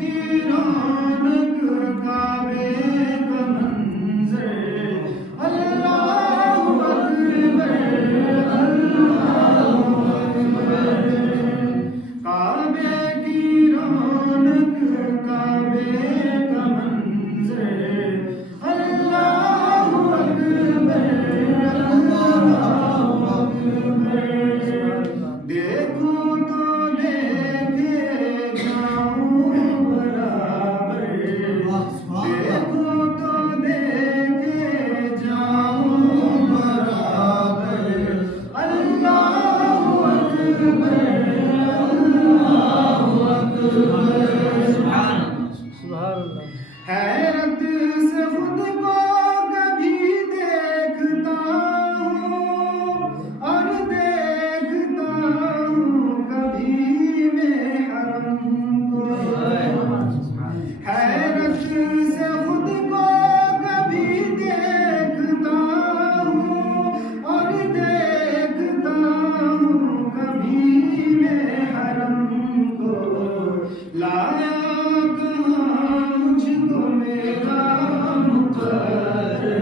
की रौनक काबे का मंजर अल्लाहु अकबर अल्लाहु अकबर काबे की रौनक काबे का मंजर अल्लाहु अकबर अल्लाहु अकबर देखो तो देखे जाऊं बराबर देखो तो देखे जाऊं बराबर अल्लाहु अकबर अल्लाहु अकबर सुभान अल्लाह हैरत से खुद को कभी देखता हूँ और देखता हूँ कभी मैं हरम को हैरत से खुद को कभी देखता हूँ और देखता हूँ कभी मैं हरम को लाया कहाँ मुझको मेरा मुकद्दर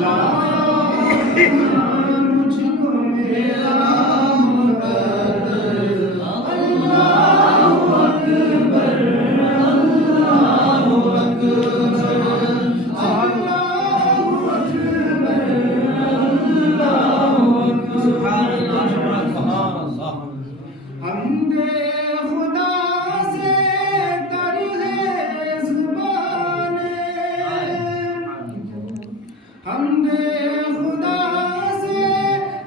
लाया कहाँ मुझको मेरा मुकद्दर अल्लाहु अकबर अल्लाहु अकबर अल्लाहु अकबर अल्लाहु अकबर हमदे खुदा से तर है ज़ुबाने हमदे खुदा से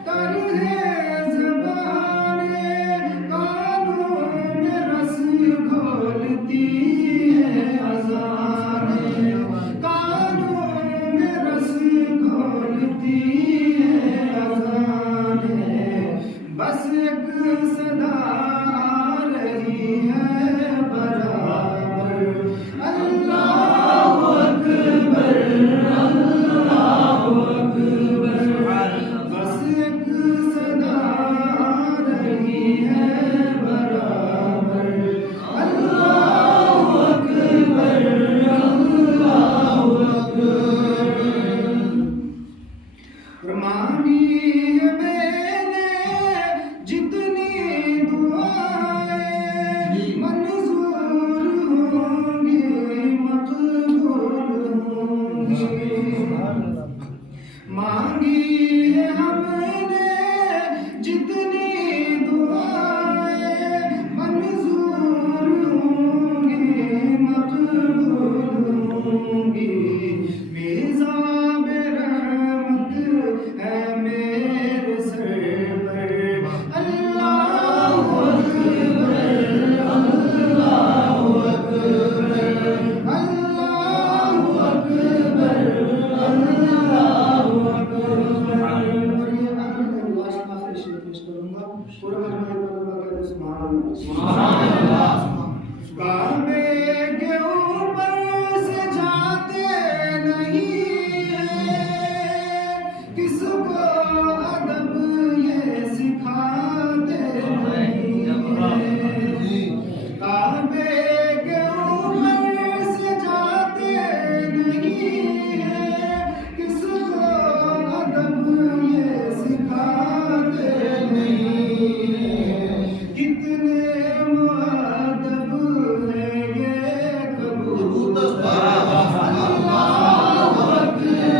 तर है ज़बाने कानों में रस घोलती है अज़ाने कानों में रस घोलती है अज़ाने बस एक सदा आ रही है बराबर अल्लाहु अकबर अल्लाहु अकबर बस एक सदा आ रही है बराबर अल्लाहु अकबर अल्लाहु अकबर मांगी है मैंने जितनी दुआएं मंजूर होंगी मकबूल होंगी मांगी है हमने जितनी दुआएं मंजूर होंगी मकबूल होंगी मेज़ाब रहमत है मेरे सर पर अल्लाहु अकबर अल्लाहु अकबर अल्लाहु अकबर अल्लाहु अकबर अल्लाह आखिरी शेर पेश करूंगा पूरा कलमा सुभान अल्लाह काबे के ऊपर से जाते नहीं है किसको अदब ये सिखाते नहीं है काबे के ऊपर से जाते नहीं है किसको अदब ये सिखाते नहीं है कितने मुअद्दब है ये कबूतर अल्लाहु अकबर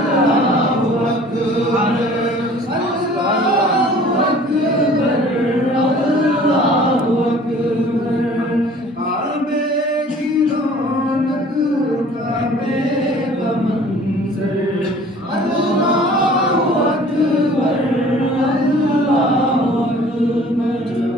अल्लाहु अकबर अल्लाहु अकबर अल्लाहु अकबर काबे की रौनक काबे का मंजर अल्लाहु अकबर अल्लाहु अकबर